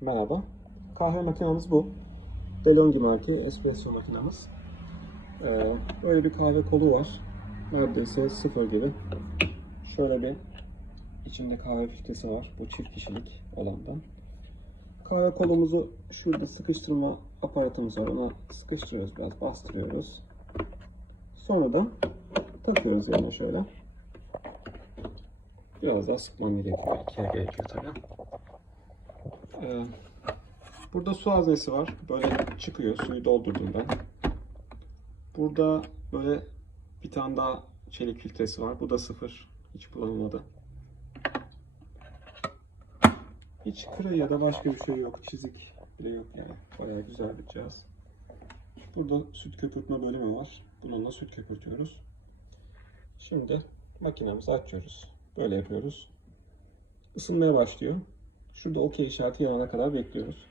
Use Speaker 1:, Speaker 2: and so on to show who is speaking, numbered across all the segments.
Speaker 1: Merhaba. Kahve makinamız bu. DeLonghi marka espresso makinamız. Ee, böyle bir kahve kolu var. Neredeyse sıfır gibi. Şöyle bir içinde kahve filtresi var. Bu çift kişilik olandan. Kahve kolumuzu şurada sıkıştırma aparatımız var. Ona sıkıştırıyoruz biraz, bastırıyoruz. Sonra da takıyoruz yanına şöyle. Biraz daha sıkmam gerekiyor. İkiye gerekiyor tabii. Ee, burada su haznesi var. Böyle çıkıyor. Suyu doldurdum. Burada böyle bir tane daha çelik filtresi var. Bu da sıfır. Hiç kullanılmadı. Hiç kırı ya da başka bir şey yok. Çizik bile yok yani. Bayağı güzel bir cihaz. Burada süt köpürtme bölümü var. Bununla süt köpürtüyoruz. Şimdi makinemizi açıyoruz. Böyle yapıyoruz. Isınmaya başlıyor. Şurada OK işareti yanana kadar bekliyoruz.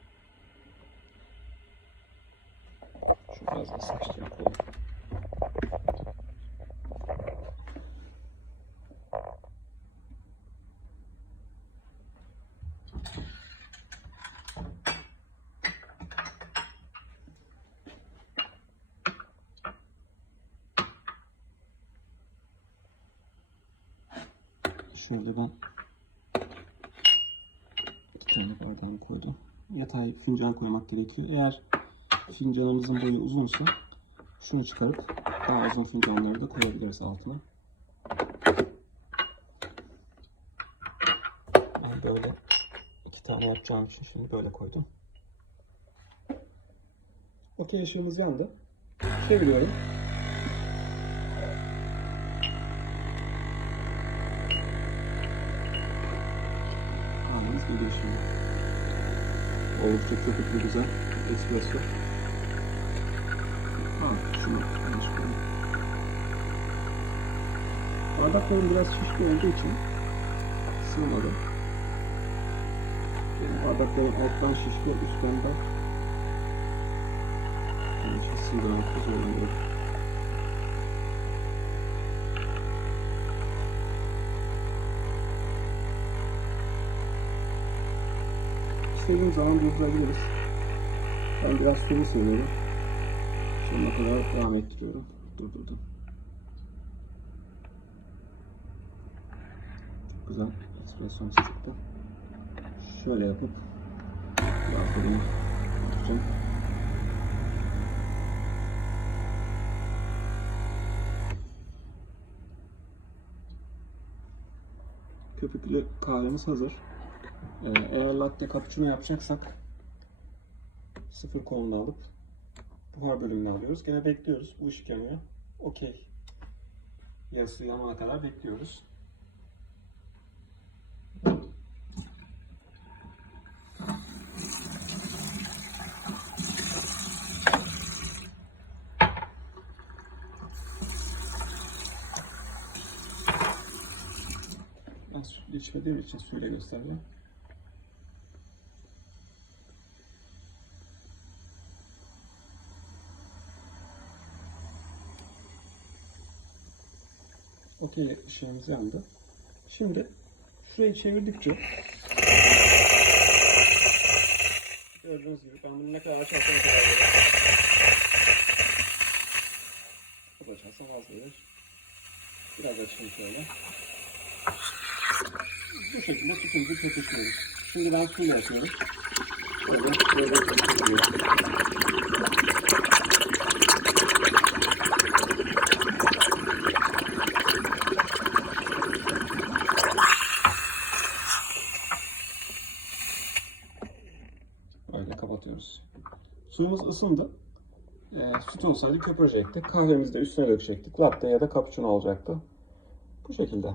Speaker 1: Şu biraz da sıkıştı yapalım. Şöyle ben tane bardağımı koydum. Yatay fincan koymak gerekiyor. Eğer fincanımızın boyu uzunsa şunu çıkarıp daha uzun fincanları da koyabiliriz altına. Ben böyle iki tane yapacağım için şimdi böyle koydum. Okey ışığımız yandı. Çeviriyorum. Geliyor şimdi. Oldukça köpüklü güzel. Espresso. Ha, şunu yanlış koydum. Bardaklarım biraz şişko olduğu için sığmadı. Benim bardaklarım alttan şişko, üstten de yani işte sığdırmakta zorlanıyorum. İstediğim zaman durdurabiliriz. Ben biraz sulu seviyorum. Sonuna kadar devam ettiriyorum. Durdurdum. Çok güzel espressomuz çıktı. Şöyle yapıp biraz da bunu tutacağım. Köpüklü kahvemiz hazır. Ee, eğer latte cappuccino yapacaksak sıfır konumda alıp buhar bölümünü alıyoruz. Gene bekliyoruz. Bu ışık yanıyor. Okey. Yarısı yanana kadar bekliyoruz. Ben sütlü içmediğim için suyla göstereceğim. Okey ışığımız yandı. Şimdi şurayı çevirdikçe gördüğünüz gibi ben bunu ne kadar açarsam o kadar açarsam az verir. Biraz açayım şöyle. Bu şekilde tutunca köpüşüyoruz. Şimdi ben suyla yapıyorum. Şöyle böyle köpüşüyorum. Suyumuz ısındı. Ee, süt olsaydı köpürecektik. Kahvemizi de üstüne dökecektik. Latte ya da cappuccino olacaktı. Bu şekilde.